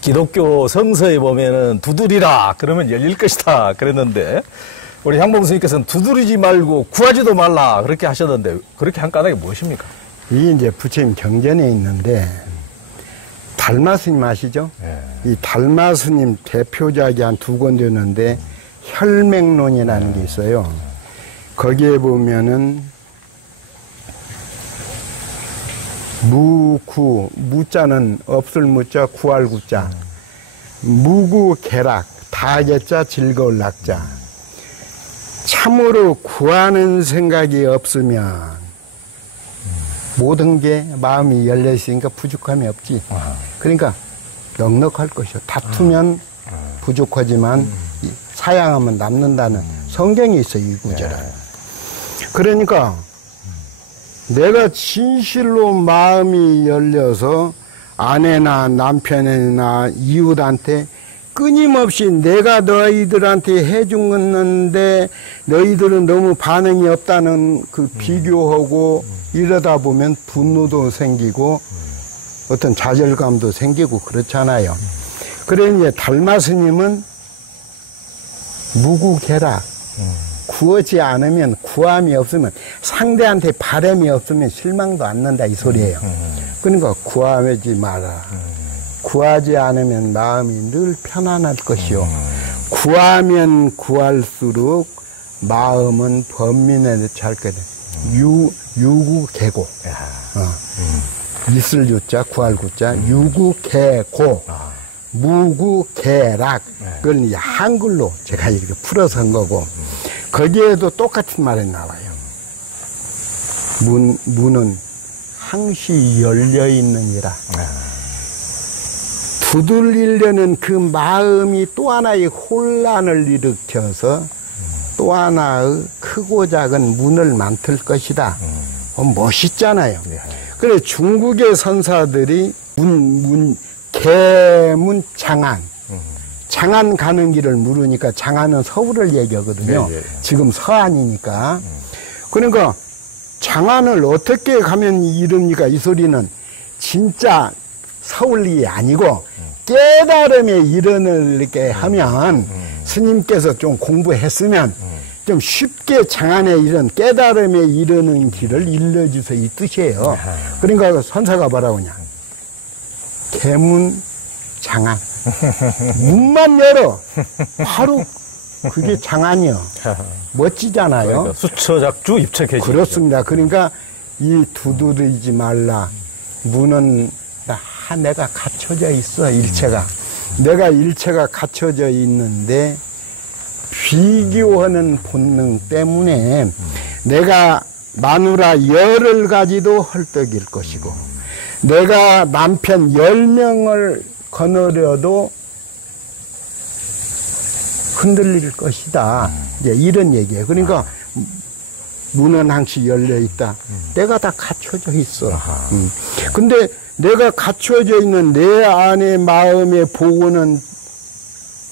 기독교 성서에 보면은 두드리라 그러면 열릴 것이다 그랬는데 우리 향봉 스님께서는 두드리지 말고 구하지도 말라 그렇게 하셨는데 그렇게 한 까닭이 무엇입니까? 이게 이제 부처님 경전에 있는데 달마 스님 아시죠? 이 달마 스님 대표작이 한 2권 되는데 혈맹론이라는 게 있어요. 거기에 보면은 무구, 무자는 없을 무자, 구할 구자, 무구개락, 다개자, 즐거울 낙자. 참으로 구하는 생각이 없으면 모든 게 마음이 열려 있으니까 부족함이 없지. 그러니까 넉넉할 것이요. 다투면 부족하지만 사양하면 남는다는 성경이 있어요, 이 구절은. 그러니까 내가 진실로 마음이 열려서 아내나 남편이나 이웃한테 끊임없이 내가 너희들한테 해준 건데 너희들은 너무 반응이 없다는 그 비교하고 이러다 보면 분노도 생기고 어떤 좌절감도 생기고 그렇잖아요. 그래 이제 달마 스님은 무구개락, 구하지 않으면 구함이 없으면 상대한테 바람이 없으면 실망도 안 난다 이 소리예요. 그러니까 구하지 마라. 구하지 않으면 마음이 늘 편안할 것이요. 구하면 구할수록 마음은 번민에 찰 거다. 유구개고. 있을 유자, 구할 구자, 유구개고. 무구개락. 그걸 이제 한글로 제가 이렇게 풀어서 한 거고. 거기에도 똑같은 말이 나와요. 문은 항시 열려 있느니라. 두들리려는 그 마음이 또 하나의 혼란을 일으켜서 또 하나의 크고 작은 문을 만들 것이다. 멋있잖아요. 그래 중국의 선사들이 개문 장안. 장안 가는 길을 물으니까 장안은 서울을 얘기하거든요. 지금 서안이니까. 그러니까 장안을 어떻게 가면 이릅니까? 이 소리는 진짜 서울이 아니고 깨달음에 이르게 하면 스님께서 좀 공부했으면 좀 쉽게 장안에 이런 깨달음에 이르는 길을 일러주세요 이 뜻이에요. 그러니까 선사가 뭐라고 하냐. 개문 장안. 문만 열어. 바로 그게 장안이요. 멋지잖아요. 그러니까 수처작주 입체개지. 그렇습니다. 그러니까 이 두드리지 말라. 문은 내가 갖춰져 있어, 일체가. 내가 일체가 갖춰져 있는데 비교하는 본능 때문에 내가 마누라 10가지도 헐떡일 것이고 내가 남편 10명을 거느려도 흔들릴 것이다. 이제 이런 얘기예요. 그러니까 문은 항시 열려 있다. 내가 다 갖춰져 있어. 근데 내가 갖춰져 있는 내 안의 마음의 보고는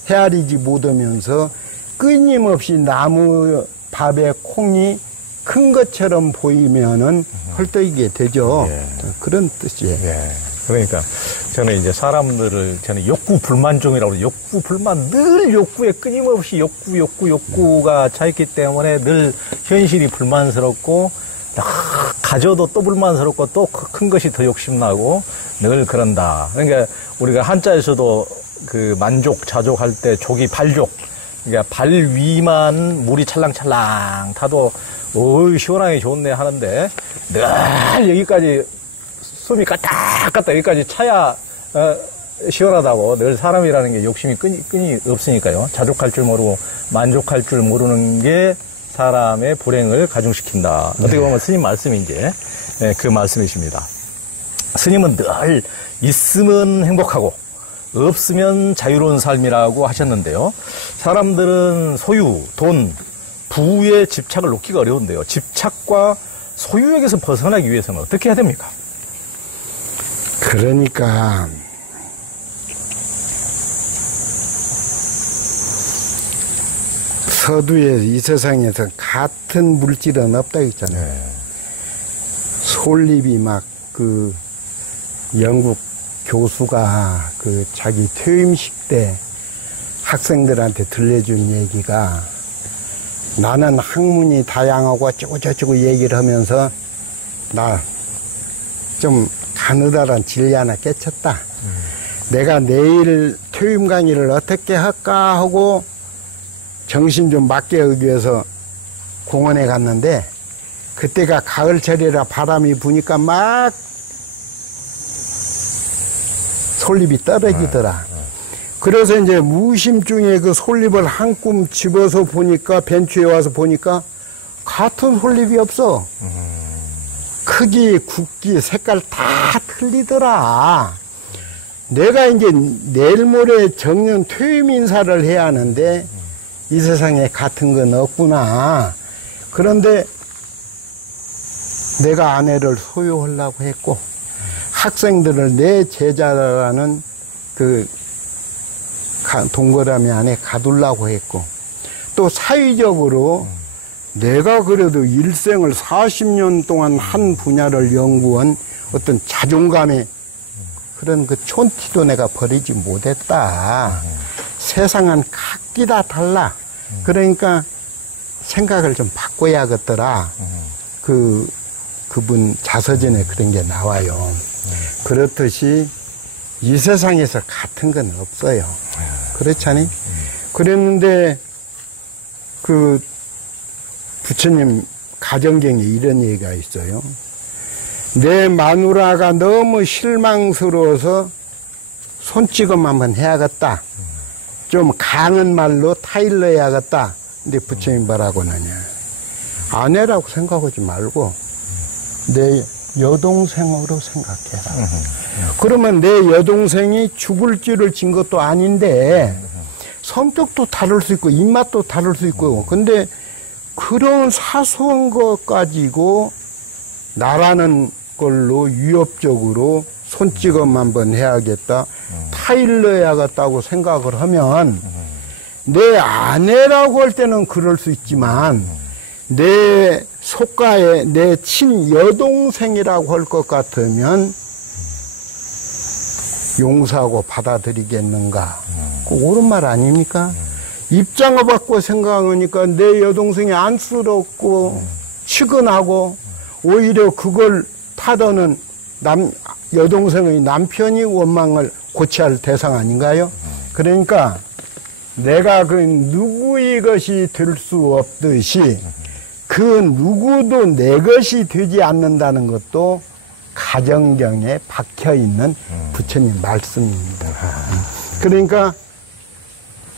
헤아리지 못하면서 끊임없이 나무 밥에 콩이 큰 것처럼 보이면은 헐떡이게 되죠. 그런 뜻이에요. 그러니까 저는 이제 사람들을 저는 욕구 불만종이라고 그러죠. 욕구 불만 늘 욕구에 끊임없이 욕구가 차 있기 때문에 늘 현실이 불만스럽고 가져도 또 불만스럽고 또 큰 것이 더 욕심나고 늘 그런다. 그러니까 우리가 한자에서도 그 만족, 자족할 때 족이 발족. 그러니까 발 위만 물이 찰랑찰랑 타도 어이 시원하게 좋네 하는데 늘 여기까지 숨이 까딱까딱 여기까지 차야 시원하다고. 늘 사람이라는 게 욕심이 끈이 없으니까요. 자족할 줄 모르고 만족할 줄 모르는 게 사람의 불행을 가중시킨다. 어떻게 보면 스님 말씀이 이제 그 말씀이십니다. 스님은 늘 있으면 행복하고 없으면 자유로운 삶이라고 하셨는데요. 사람들은 소유, 돈, 부에 집착을 놓기가 어려운데요. 집착과 소유에게서 벗어나기 위해서는 어떻게 해야 됩니까? 그러니까 서두에 이 세상에서 같은 물질은 없다 했잖아요. 솔잎이 막 그 영국 교수가 그 자기 퇴임식 때 학생들한테 들려준 얘기가 나는 학문이 다양하고 어쩌고저쩌고 얘기를 하면서 나 좀 가느다란 진리 하나 깨쳤다. 내가 내일 퇴임 강의를 어떻게 할까 하고 정신 좀 맡겨오기 위해서 공원에 갔는데 그때가 가을철이라 바람이 부니까 막 솔잎이 떨어지더라. 그래서 이제 무심 중에 그 솔잎을 한 줌 집어서 보니까 벤치에 와서 보니까 같은 솔잎이 없어. 크기, 굵기, 색깔 다 틀리더라. 내가 이제 내일 모레 정년 퇴임 인사를 해야 하는데 이 세상에 같은 건 없구나. 그런데 내가 아내를 소유하려고 했고 학생들을 내 제자라는 그 동그라미 안에 가두려고 했고 또 사회적으로 내가 그래도 일생을 40년 동안 한 분야를 연구한 어떤 자존감의 그런 그 촌티도 내가 버리지 못했다. 세상은 각기 다 달라. 그러니까 생각을 좀 바꿔야겠더라. 그분 자서전에 그런 게 나와요. 그렇듯이 이 세상에서 같은 건 없어요. 그렇잖니? 그랬는데 그 부처님 가정경에 이런 얘기가 있어요. 내 마누라가 너무 실망스러워서 손찌검 한번 해야겠다. 좀 강한 말로 타일러야겠다. 근데 부처님 뭐라고 하느냐. 아내라고 생각하지 말고 내 여동생으로 생각해라. 그러면 내 여동생이 죽을 죄를 진 것도 아닌데 성격도 다를 수 있고 입맛도 다를 수 있고 근데 그런 사소한 것 가지고 나라는 걸로 위협적으로 손찌검 한번 해야겠다, 타일러야겠다고 생각을 하면 내 아내라고 할 때는 그럴 수 있지만 내 속가에 내 친여동생이라고 할 것 같으면 용서하고 받아들이겠는가? 그 옳은 말 아닙니까? 입장을 바꿔 생각하니까 내 여동생이 안쓰럽고 측은하고 오히려 그걸 타도는 여동생의 남편이 원망을 고쳐야 할 대상 아닌가요? 그러니까 내가 그 누구의 것이 될 수 없듯이 그 누구도 내 것이 되지 않는다는 것도 가정경에 박혀있는 부처님 말씀입니다. 그러니까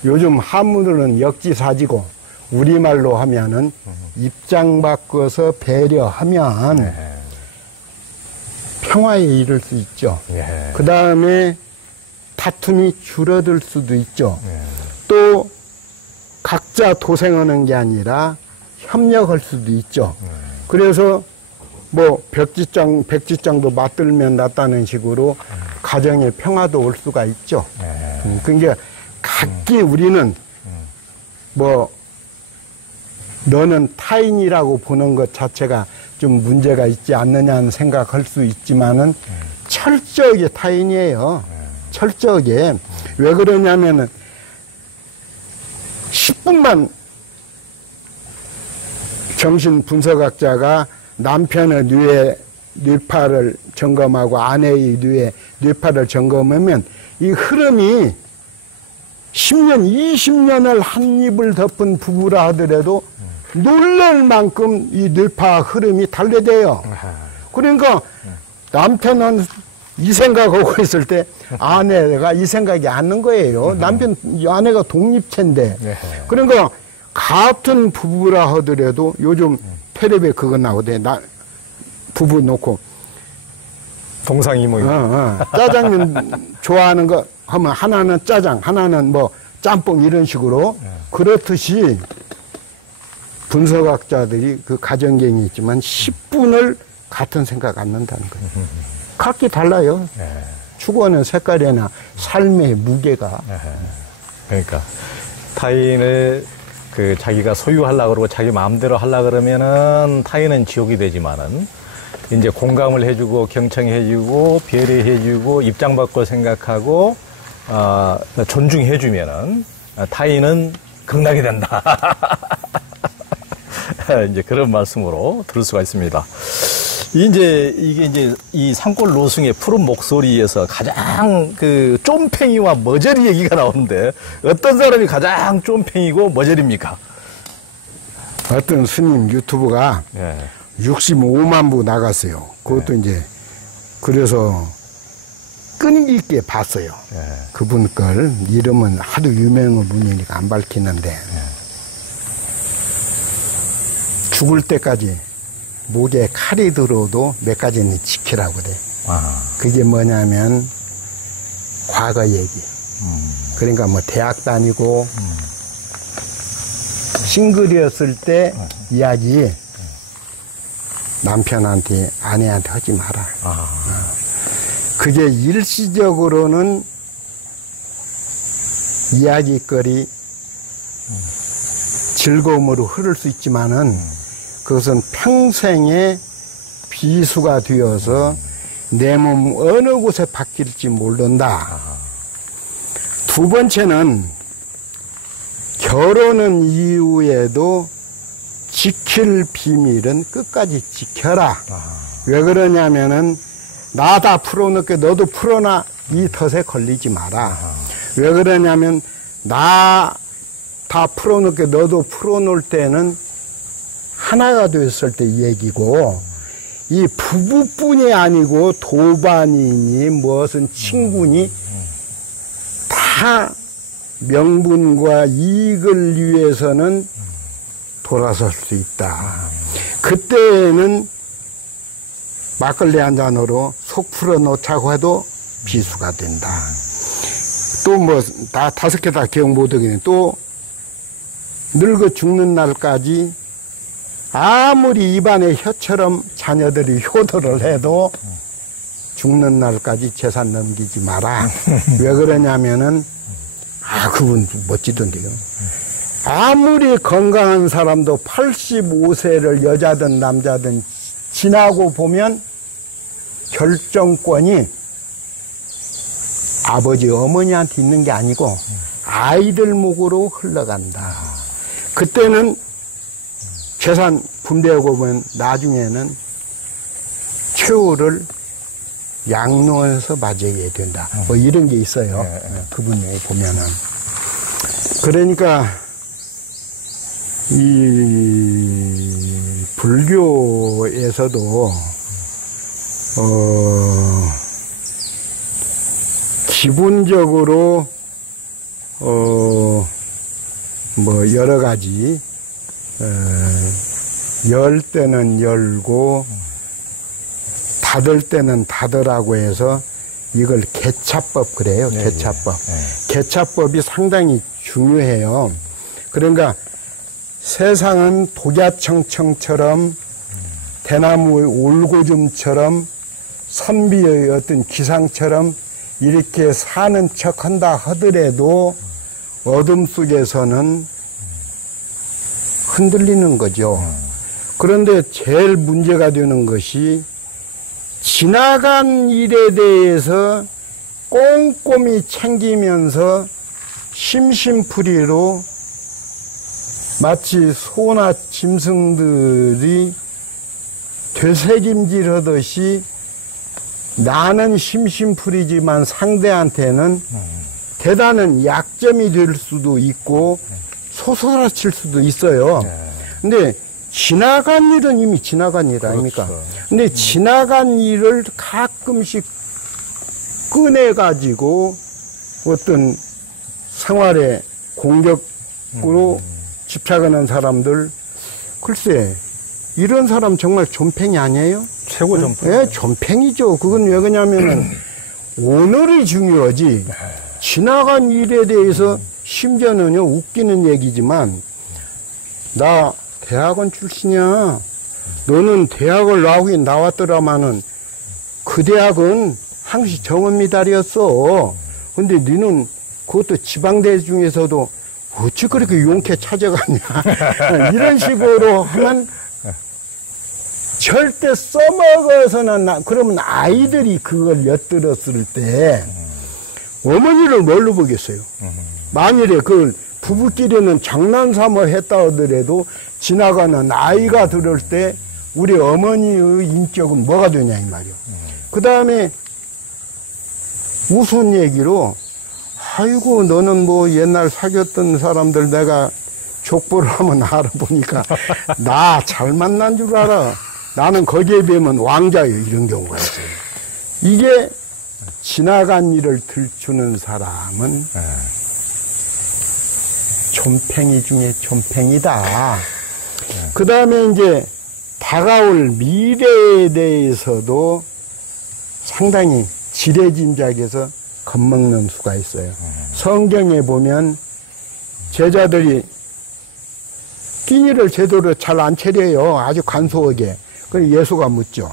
요즘 한문으로는 역지사지고 우리말로 하면은 입장 바꿔서 배려하면 평화에 이를 수 있죠. 그 다음에 다툼이 줄어들 수도 있죠. 또 각자 도생하는 게 아니라 협력할 수도 있죠. 그래서 뭐 백지장도 맞들면 낫다는 식으로 가정의 평화도 올 수가 있죠. 그러니까 각기 우리는 뭐 너는 타인이라고 보는 것 자체가 좀 문제가 있지 않느냐는 생각할 수 있지만은 철저하게 타인이에요. 철저하게. 왜 그러냐면은 10분만 정신 분석학자가 남편의 뇌파를 점검하고 아내의 뇌파를 점검하면 이 흐름이 10년, 20년을 한 입을 덮은 부부라 하더라도 놀랄 만큼 이 뇌파 흐름이 달라져요. 그러니까 남편은 이 생각하고 있을 때 아내가 이 생각이 않는 거예요. 아내가 독립체인데. 그러니까 같은 부부라 하더라도 요즘 텔레비에 그거 나오대. 부부 놓고 동상이몽. 짜장면 좋아하는 거 하면 하나는 짜장, 하나는 뭐 짬뽕 이런 식으로 그렇듯이 분석학자들이 그 가정경이 있지만 10분을 같은 생각 안 한다는 거예요. 각기 달라요. 추구하는 색깔이나 삶의 무게가. 그러니까 타인을 자기가 소유하려고 그러고 자기 마음대로 하려고 그러면은 타인은 지옥이 되지만은 이제 공감을 해주고 경청해주고 배려해주고 입장 바꿔 생각하고 존중해주면은 타인은 극락이 된다. 이제 그런 말씀으로 들을 수가 있습니다. 이게 이제 이 산골 노승의 푸른 목소리에서 가장 그 쫌팽이와 머저리 얘기가 나오는데 어떤 사람이 가장 쫌팽이고 머저리입니까? 어떤 스님 유튜브가 예. 65만 부 나갔어요. 그것도 이제 그래서 끈기 있게 봤어요. 예. 그분 걸 이름은 하도 유명한 분이니까 안 밝히는데 죽을 때까지 목에 칼이 들어도 몇 가지는 지키라고 그래. 그게 뭐냐면 과거 얘기. 그러니까 뭐 대학 다니고 싱글이었을 때 이야기 남편한테 아내한테 하지 마라. 그게 일시적으로는 이야기거리 즐거움으로 흐를 수 있지만은 그것은 평생의 비수가 되어서 내 몸 어느 곳에 박힐지 모른다. 두 번째는 결혼은 이후에도 지킬 비밀은 끝까지 지켜라. 왜 그러냐면은 나 다 풀어놓게 너도 풀어놔. 이 덫에 걸리지 마라. 왜 그러냐면 나 다 풀어놓게 너도 풀어놓을 때는 하나가 됐을 때 얘기고 이 부부뿐이 아니고 도반이니 무엇은 친구니 다 명분과 이익을 위해서는 돌아설 수 있다. 그때는 막걸리 한 잔으로 속 풀어놓자고 해도 비수가 된다. 또 뭐 다 5개 다 기억 못하겠네. 또 늙어 죽는 날까지 아무리 입안에 혀처럼 자녀들이 효도를 해도 죽는 날까지 재산 넘기지 마라. 왜 그러냐면은 그분 멋지던데요. 아무리 건강한 사람도 85세를 여자든 남자든 지나고 보면 결정권이 아버지 어머니한테 있는 게 아니고 아이들 목으로 흘러간다. 그때는 재산 분배하고 보면 나중에는 최후를 양로에서 맞이해야 된다. 뭐 이런 게 있어요. 그분이 보면은. 그러니까 이 불교에서도 기본적으로 뭐 여러 가지 열 때는 열고 닫을 때는 닫으라고 해서 이걸 개차법 그래요. 개차법. 개차법이 상당히 중요해요. 그러니까 세상은 독야청청처럼 대나무의 올고줌처럼 선비의 어떤 기상처럼 이렇게 사는 척 한다 하더라도 어둠 속에서는 흔들리는 거죠. 그런데 제일 문제가 되는 것이 지나간 일에 대해서 꼼꼼히 챙기면서 심심풀이로 마치 소나 짐승들이 되새김질 하듯이 나는 심심풀이지만 상대한테는 대단한 약점이 될 수도 있고 소설화칠 수도 있어요. 근데 지나간 일은 이미 지나간 일 아닙니까? 그렇죠. 근데 지나간 일을 가끔씩 꺼내가지고 어떤 생활에 공격으로 집착하는 사람들, 글쎄, 이런 사람 정말 존팽이 아니에요? 최고 존팽. 예, 존팽이죠. 그건 왜 그러냐면은 오늘이 중요하지. 지나간 일에 대해서 심지어는요, 웃기는 얘기지만, 나 대학원 출신이야. 너는 대학을 나왔더라마는 그 대학은 항시 정원미달이었어. 근데 너는 그것도 지방대 중에서도 어찌 그렇게 용케 찾아갔냐. 이런 식으로 하면 절대 써먹어서는, 그러면 아이들이 그걸 엿들었을 때, 어머니를 뭘로 보겠어요? 만일에 그걸 부부끼리는 장난삼아 했다 하더라도, 지나가는 아이가 들을 때, 우리 어머니의 인격은 뭐가 되냐, 이 말이요. 그 다음에, 무슨 얘기로, 아이고, 너는 뭐 옛날 사귀었던 사람들 내가 족보를 한번 알아보니까, 나 잘 만난 줄 알아. 나는 거기에 비하면 왕자예요. 이런 경우가 있어요. 이게 지나간 일을 들추는 사람은 좀팽이 중에 좀팽이다. 그 다음에 이제 다가올 미래에 대해서도 상당히 지레짐작해서 겁먹는 수가 있어요. 성경에 보면 제자들이 끼니를 제대로 잘 안 차려요. 아주 간소하게. 그래서 예수가 묻죠.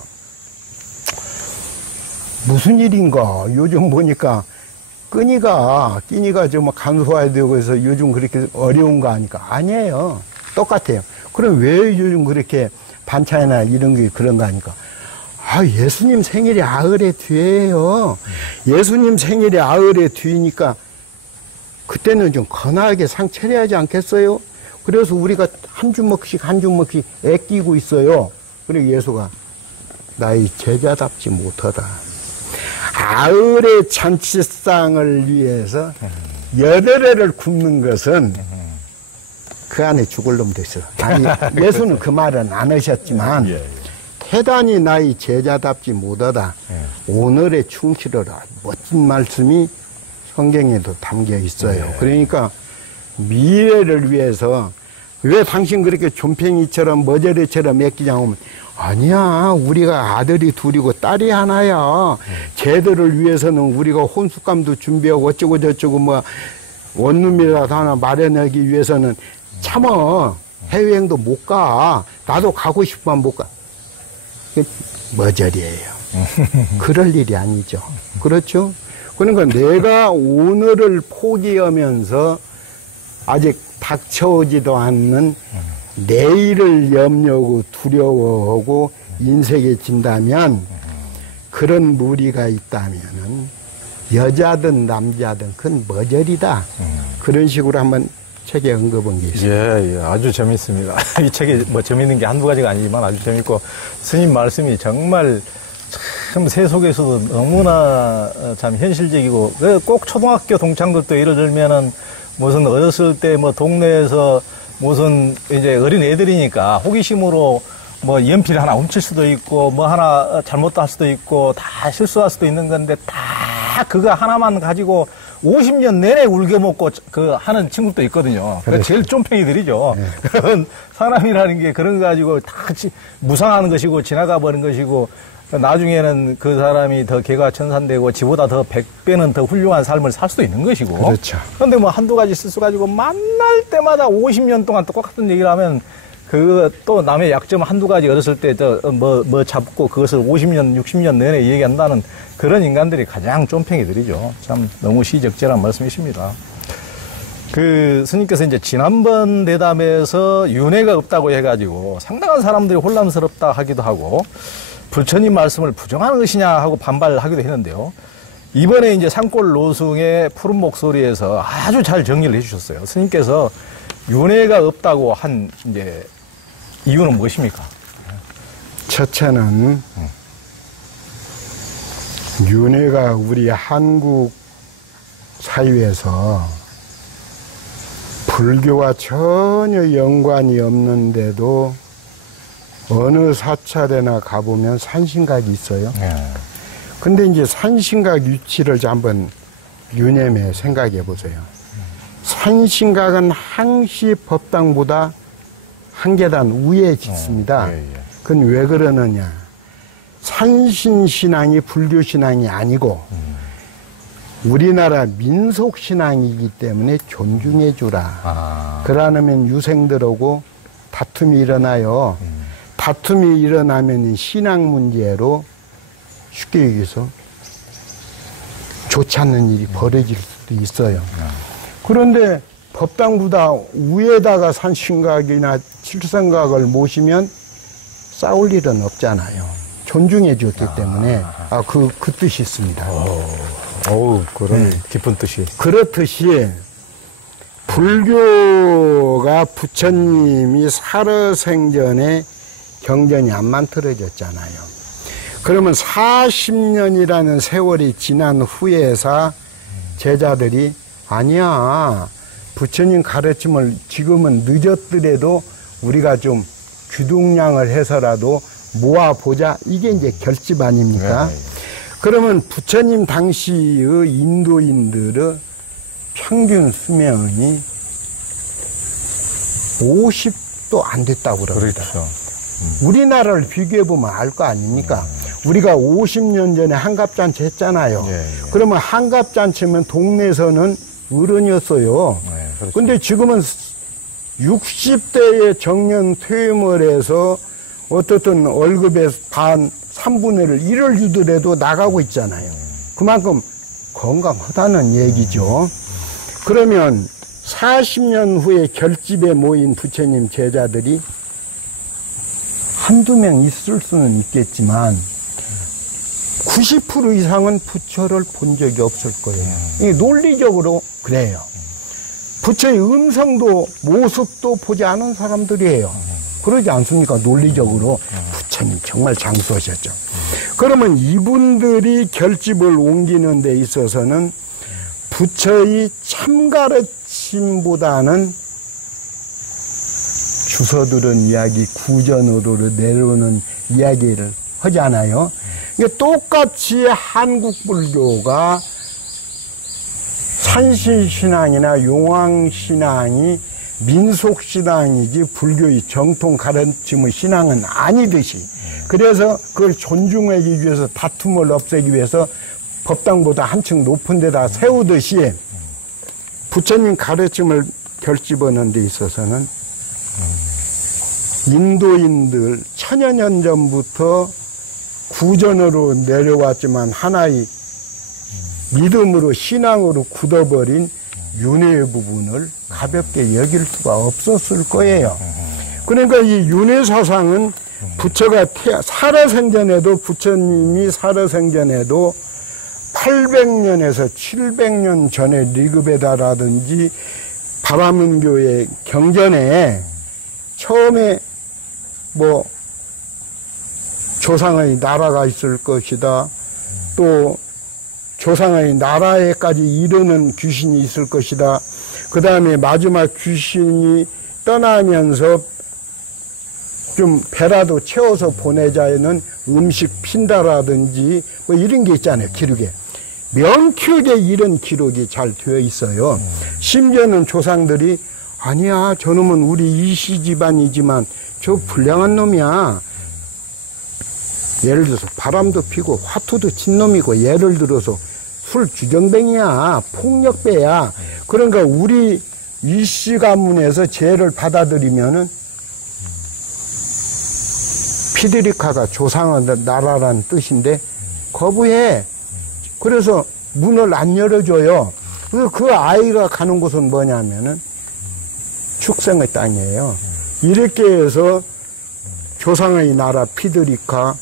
무슨 일인가? 요즘 보니까 끼니가 좀 간소해야 되고 해서 요즘 그렇게 어려운 거 아니까? 아니에요. 똑같아요. 그럼 왜 요즘 그렇게 반찬이나 이런 게 그런 거 아니까? 아, 예수님 생일이 아흘에 뒤에요. 예수님 생일이 아흘에 뒤니까 그때는 좀 거나하게 상 차려야지 않겠어요? 그래서 우리가 한 주먹씩 아끼고 있어요. 그리고 예수가 나의 제자답지 못하다. 아흘의 잔치상을 위해서 8회를 굶는 것은 그 안에 죽을 놈도 있어. 아니, 예수는 그 말은 안 하셨지만 대단히 나의 제자답지 못하다. 오늘의 충실하라. 멋진 말씀이 성경에도 담겨 있어요. 그러니까 미래를 위해서 왜 당신 그렇게 좀팽이처럼 머저리처럼 애끼냐고 하면 아니야, 우리가 아들이 둘이고 딸이 하나야. 쟤들을 위해서는 우리가 혼숙감도 준비하고 어쩌고 저쩌고 뭐 원룸이라도 하나 마련하기 위해서는 참어. 해외여행도 못 가. 나도 가고 싶으면 못 가. 머저리예요. 그럴 일이 아니죠. 그렇죠? 그러니까 내가 오늘을 포기하면서 아직 닥쳐오지도 않는 내일을 염려하고 두려워하고 인색에 진다면 그런 무리가 있다면은 여자든 남자든 그건 머저리다. 그런 식으로 한번 책에 언급한 게 있어요. 예, 아주 재밌습니다. 이 책에 뭐 재밌는 게 한두 가지가 아니지만 아주 재밌고 스님 말씀이 정말 참 세속에서도 너무나 참 현실적이고 꼭 초등학교 동창들도 예를 들면은 무슨 어렸을 때 뭐 동네에서 무슨 이제 어린 애들이니까 호기심으로 뭐 연필 하나 훔칠 수도 있고 뭐 하나 잘못도 할 수도 있고 다 실수할 수도 있는 건데 다 그거 하나만 가지고 50년 내내 울겨 먹고 그 하는 친구도 있거든요. 그러니까 제일 쫌팽이들이죠. 네. 그런 사람이라는 게 그런 거 가지고 다 무상하는 것이고 지나가 버린 것이고 나중에는 그 사람이 더 개과천선되고 지보다 더 100배는 더 훌륭한 삶을 살 수도 있는 것이고. 그렇죠. 그런데 뭐 한두 가지 실수 가지고 만날 때마다 50년 동안 똑같은 얘기를 하면 그 또 남의 약점 한두 가지 어렸을 때 뭐 잡고 그것을 50년, 60년 내내 얘기한다는 그런 인간들이 가장 쫌팽이들이죠. 참 너무 시적절한 말씀이십니다. 그 스님께서 이제 지난번 대담에서 윤회가 없다고 해가지고 상당한 사람들이 혼란스럽다 하기도 하고 부처님 말씀을 부정하는 것이냐 하고 반발하기도 했는데요. 이번에 이제 산골 노승의 푸른 목소리에서 아주 잘 정리를 해주셨어요. 스님께서 윤회가 없다고 한 이제 이유는 무엇입니까? 첫째는 윤회가 우리 한국 사회에서 불교와 전혀 연관이 없는데도 어느 사찰에나 가보면 산신각이 있어요. 근데 이제 산신각 위치를 한번 유념해 생각해 보세요. 산신각은 항시 법당보다 한 계단 위에 짓습니다. 그건 왜 그러느냐. 산신신앙이 불교신앙이 아니고 우리나라 민속신앙이기 때문에 존중해 주라. 그러면 유생들하고 다툼이 일어나요. 다툼이 일어나면 신앙 문제로 쉽게 얘기해서 좋지 않는 일이 벌어질 수도 있어요. 그런데 법당보다 위에다가 산신각이나 칠성각을 모시면 싸울 일은 없잖아요. 존중해 줬기 때문에 그 뜻이 있습니다. 어우, 그런 깊은 뜻이. 그렇듯이 불교가 부처님이 살아생전에 경전이 안 만들어졌잖아요. 그러면 40년이라는 세월이 지난 후에서 제자들이 아니야, 부처님 가르침을 지금은 늦었더라도 우리가 좀 귀동량을 해서라도 모아보자. 이게 이제 결집 아닙니까? 네. 그러면 부처님 당시의 인도인들의 평균 수명이 50도 안 됐다고 그럽니다. 그렇죠. 우리나라를 비교해보면 알 거 아닙니까? 우리가 50년 전에 한갑잔치 했잖아요. 예, 예. 그러면 한갑잔치면 동네에서는 어른이었어요. 네, 그렇죠. 근데 지금은 60대의 정년 퇴임을 해서 어떻든 월급의 반, 3분의 1을 주더라도 나가고 있잖아요. 그만큼 건강하다는 얘기죠. 그러면 40년 후에 결집에 모인 부처님 제자들이 한두 명 있을 수는 있겠지만 90% 이상은 부처를 본 적이 없을 거예요. 이게 논리적으로 그래요. 부처의 음성도 모습도 보지 않은 사람들이에요. 그러지 않습니까? 논리적으로 부처님 정말 장수하셨죠. 그러면 이분들이 결집을 옮기는 데 있어서는 부처의 참가르침보다는 주워들은 이야기, 구전으로 내려오는 이야기를 하잖아요. 그러니까 똑같이 한국 불교가 산신신앙이나 용왕신앙이 민속신앙이지 불교의 정통 가르침의 신앙은 아니듯이, 그래서 그걸 존중하기 위해서 다툼을 없애기 위해서 법당보다 한층 높은 데다 세우듯이 부처님 가르침을 결집하는 데 있어서는 인도인들 천여 년 전부터 구전으로 내려왔지만 하나의 믿음으로 신앙으로 굳어버린 윤회 부분을 가볍게 여길 수가 없었을 거예요. 그러니까 이 윤회 사상은 부처가 살아생전에도, 부처님이 살아생전에도 800년에서 700년 전에 리그베다라든지 바라문교의 경전에 처음에 뭐 조상의 나라가 있을 것이다, 또 조상의 나라에까지 이르는 귀신이 있을 것이다, 그 다음에 마지막 귀신이 떠나면서 좀 배라도 채워서 보내자는 음식 핀다라든지 뭐 이런 게 있잖아요. 기록에 명쾌하게 이런 기록이 잘 되어 있어요. 심지어는 조상들이 아니야, 저놈은 우리 이씨 집안이지만 저 불량한 놈이야, 예를 들어서 바람도 피고 화투도 친 놈이고, 예를 들어서 술 주정뱅이야, 폭력배야, 그러니까 우리 이씨 가문에서 죄를 받아들이면은 피드리카가 조상의 나라라는 뜻인데 거부해. 그래서 문을 안 열어줘요. 그래서 그 아이가 가는 곳은 뭐냐면은 축생의 땅이에요. 이렇게 해서 조상의 나라 피드리카,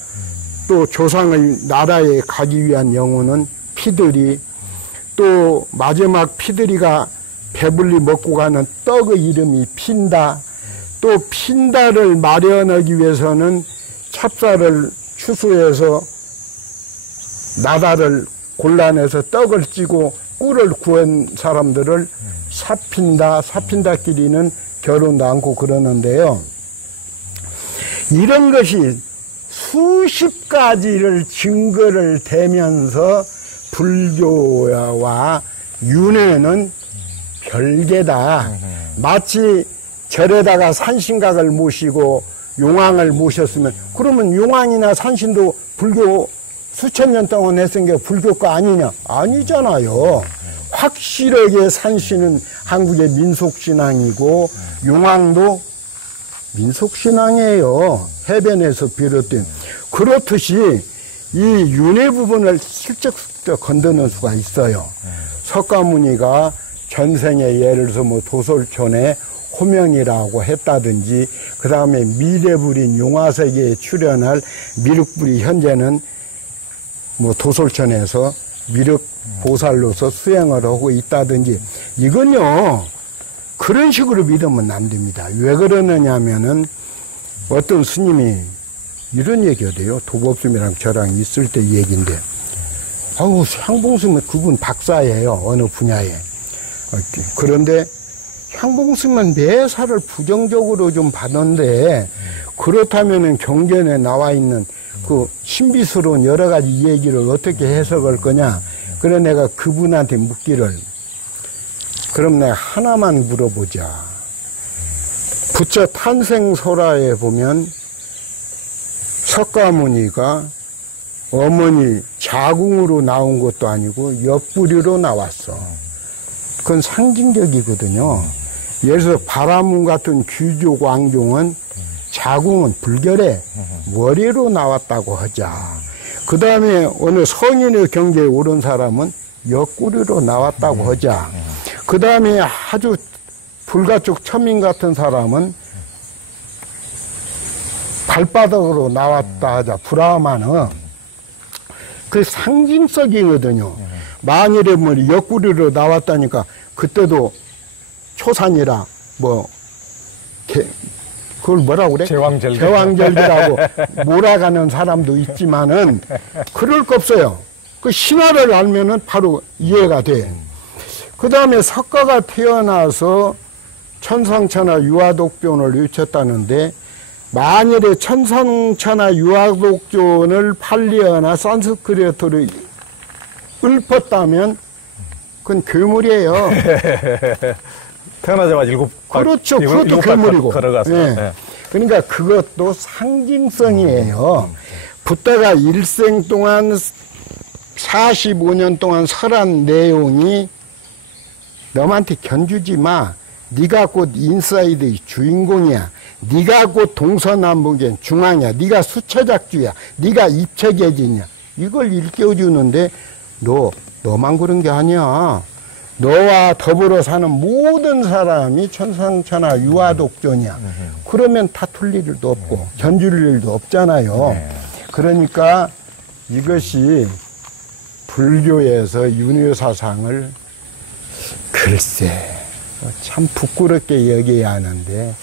또 조상의 나라에 가기 위한 영혼은 피드리, 또 마지막 피드리가 배불리 먹고 가는 떡의 이름이 핀다, 또 핀다를 마련하기 위해서는 찹쌀을 추수해서 나다를 골라내서 떡을 찌고 꿀을 구한 사람들을 사핀다, 사핀다끼리는 결혼도 않고 그러는데요. 이런 것이 수십 가지를 증거를 대면서 불교와 윤회는 별개다. 마치 절에다가 산신각을 모시고 용왕을 모셨으면, 그러면 용왕이나 산신도 불교 수천 년 동안 했으니까 불교가 아니냐? 아니잖아요. 확실하게 산신은 한국의 민속신앙이고 용왕도 민속신앙이에요. 해변에서 비롯된. 그렇듯이 이 윤회 부분을 슬쩍 건드는 수가 있어요. 석가모니가 전생에 예를 들어서 뭐 도솔촌에 호명이라고 했다든지, 그 다음에 미래불인 용화세계에 출연할 미륵불이 현재는 뭐 도솔천에서 미륵보살로서 수행을 하고 있다든지, 이건요, 그런 식으로 믿으면 안 됩니다. 왜 그러느냐면은 어떤 스님이 이런 얘기하대요. 도법스님이랑 저랑 있을 때 얘기인데, 아우, 향봉스님은 그분 박사예요. 어느 분야에. 그런데 향봉스님은 매사를 부정적으로 좀 받는데, 그렇다면은 경전에 나와 있는 그 신비스러운 여러 가지 얘기를 어떻게 해석할 거냐. 그래 내가 그분한테 묻기를, 그럼 내가 하나만 물어보자. 부처 탄생설화에 보면 석가모니가 어머니 자궁으로 나온 것도 아니고 옆구리로 나왔어. 그건 상징적이거든요. 예를 들어서 바라문 같은 귀족 왕종은 자궁은 불결해 머리로 나왔다고 하자. 그 다음에 어느 성인의 경계에 오른 사람은 옆구리로 나왔다고 하자. 그 다음에 아주 불가촉 천민 같은 사람은 발바닥으로 나왔다 하자. 브라마는 그 상징성이거든요. 만일에 뭐 옆구리로 나왔다니까 그때도 초산이라 뭐 그걸 뭐라고 그래? 제왕절개라고 몰아가는 사람도 있지만은 그럴 거 없어요. 그 신화를 알면은 바로 이해가 돼. 그 다음에 석가가 태어나서 천상천하 유화독존을 외쳤다는데, 만일에 천상천하 유화독존을 팔리거나 산스크리트로 읊었다면 그건 괴물이에요. 태어나자마자 그렇죠. 그것도 괴물이고. 걸어가서. 네. 그러니까 그것도 상징성이에요. 부다가 일생 동안 45년 동안 설한 내용이 너한테 견주지 마. 네가 곧 인사이드의 주인공이야. 네가 곧 동서남북의 중앙이야. 네가 수처작주야. 네가 입체계진이야. 이걸 일깨워주는데 너만 그런 게 아니야. 너와 더불어 사는 모든 사람이 천상천하 유화독존이야. 그러면 다툴 일도 없고 견줄 일도 없잖아요. 그러니까 이것이 불교에서 윤회사상을 글쎄 참 부끄럽게 여겨야 하는데,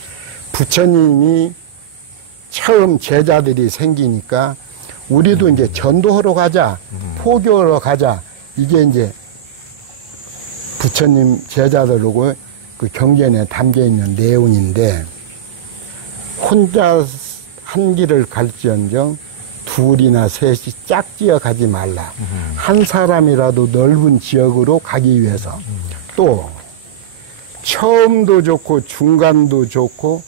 부처님이 처음 제자들이 생기니까 우리도 이제 전도하러 가자, 포교하러 가자, 이게 이제 부처님 제자들하고 그 경전에 담겨 있는 내용인데, 혼자 한 길을 갈지언정 둘이나 셋이 짝지어 가지 말라. 한 사람이라도 넓은 지역으로 가기 위해서. 또 처음도 좋고 중간도 좋고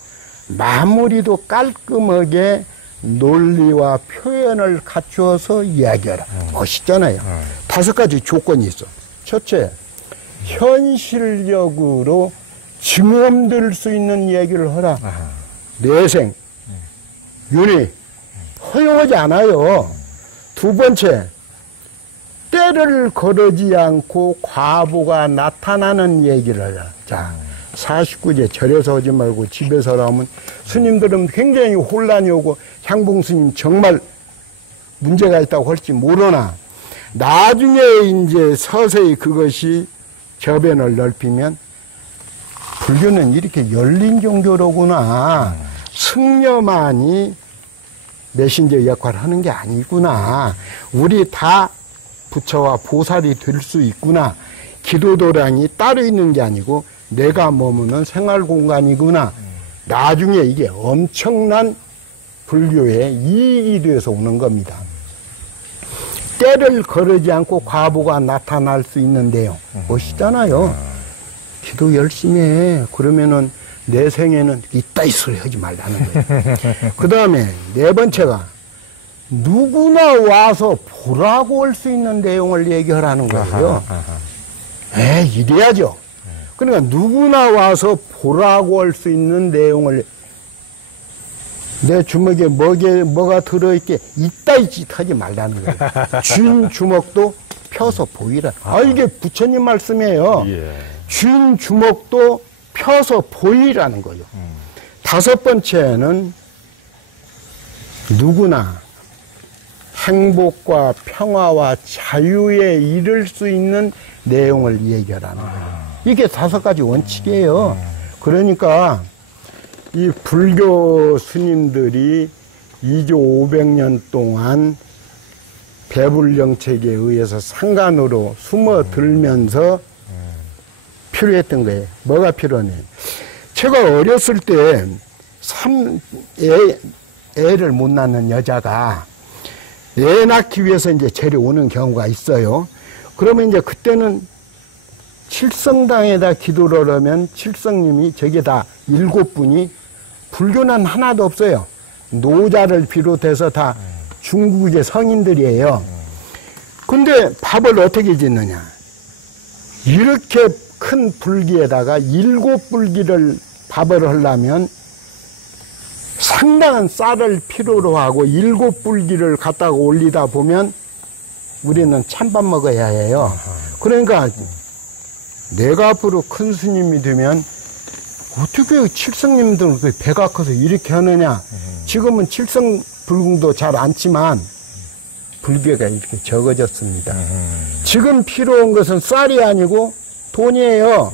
마무리도 깔끔하게 논리와 표현을 갖추어서 이야기하라. 멋있잖아요. 5가지 조건이 있어. 첫째, 현실적으로 증언될 수 있는 얘기를 하라. 내생, 윤회, 허용하지 않아요. 두 번째, 때를 거르지 않고 과보가 나타나는 얘기를 하자. 자, 49제 절에서 하지 말고 집에서 하면 스님들은 굉장히 혼란이 오고 향봉스님 정말 문제가 있다고 할지 모르나, 나중에 이제 서서히 그것이 저변을 넓히면 불교는 이렇게 열린 종교로구나. 승려만이 메신저 역할을 하는 게 아니구나. 우리 다 부처와 보살이 될 수 있구나. 기도도량이 따로 있는 게 아니고 내가 머무는 생활 공간이구나. 나중에 이게 엄청난 불교의 이익이 돼서 오는 겁니다. 때를 거르지 않고 과보가 나타날 수 있는데요. 멋있잖아요. 기도 열심히 해. 그러면은 내 생에는 이따위 소리 하지 말라는 거예요. 그 다음에 4번째가 누구나 와서 보라고 할 수 있는 내용을 얘기하라는 거예요. 이래야죠. 그러니까 누구나 와서 보라고 할 수 있는 내용을, 내 주먹에 뭐가 들어있게 이따위 짓 하지 말라는 거예요. 쥔 주먹도 펴서 보이라. 이게 부처님 말씀이에요. 쥔 주먹도 펴서 보이라는 거예요. 다섯 번째는 누구나 행복과 평화와 자유에 이를 수 있는 내용을 얘기하라는 거예요. 이게 다섯 가지 원칙이에요. 그러니까 이 불교 스님들이 2조 500년 동안 배불정책에 의해서 상간으로 숨어들면서 필요했던 거예요. 뭐가 필요하냐. 제가 어렸을 때 애를 못 낳는 여자가 애 낳기 위해서 이제 제리 오는 경우가 있어요. 그러면 이제 그때는 칠성당에다 기도를 하면 칠성님이 저게 다 7분이 불교는 하나도 없어요. 노자를 비롯해서 다 중국의 성인들이에요. 근데 밥을 어떻게 짓느냐. 이렇게 큰 불기에다가 7불기를 밥을 하려면 상당한 쌀을 필요로 하고 7불기를 갖다가 올리다 보면 우리는 찬밥 먹어야 해요. 그러니까 내가 앞으로 큰 스님이 되면 어떻게 칠성님들은 배가 커서 이렇게 하느냐. 지금은 칠성불궁도 잘 않지만 불교가 이렇게 적어졌습니다. 지금 필요한 것은 쌀이 아니고 돈이에요.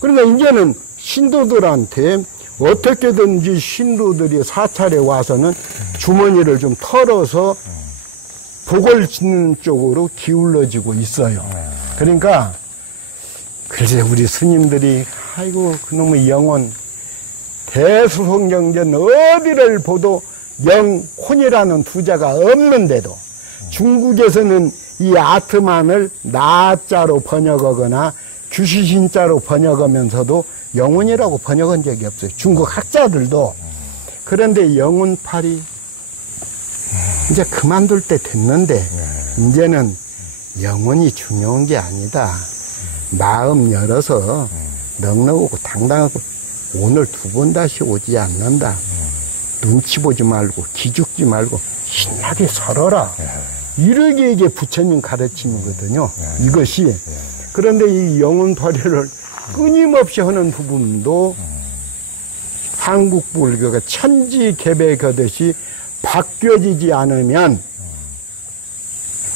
그러니까 이제는 신도들한테 어떻게든지 신도들이 사찰에 와서는 주머니를 좀 털어서 복을 짓는 쪽으로 기울어지고 있어요. 그러니까 글쎄 우리 스님들이 아이고 그놈의 영혼 대수성경전 어디를 보도 영혼이라는 두자가 없는데도 중국에서는 이 아트만을 나자로 번역하거나 주시신자로 번역하면서도 영혼이라고 번역한 적이 없어요. 중국 학자들도. 그런데 영혼팔이 이제 그만둘 때 됐는데 이제는 영혼이 중요한 게 아니다. 마음 열어서 넉넉하고 당당하고 오늘 2번 다시 오지 않는다. 눈치 보지 말고 기죽지 말고 신나게 살아라. 이렇게 이게 부처님 가르침이거든요. 이것이. 그런데 이 영혼팔이를 끊임없이 하는 부분도 한국 불교가 천지개벽하듯이 바뀌어지지 않으면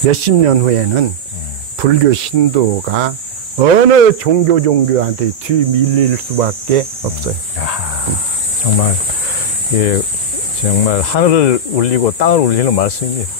몇십 년 후에는 불교 신도가 어느 종교한테 뒤밀릴 수밖에 없어요. 야, 정말, 예, 정말 하늘을 울리고 땅을 울리는 말씀입니다.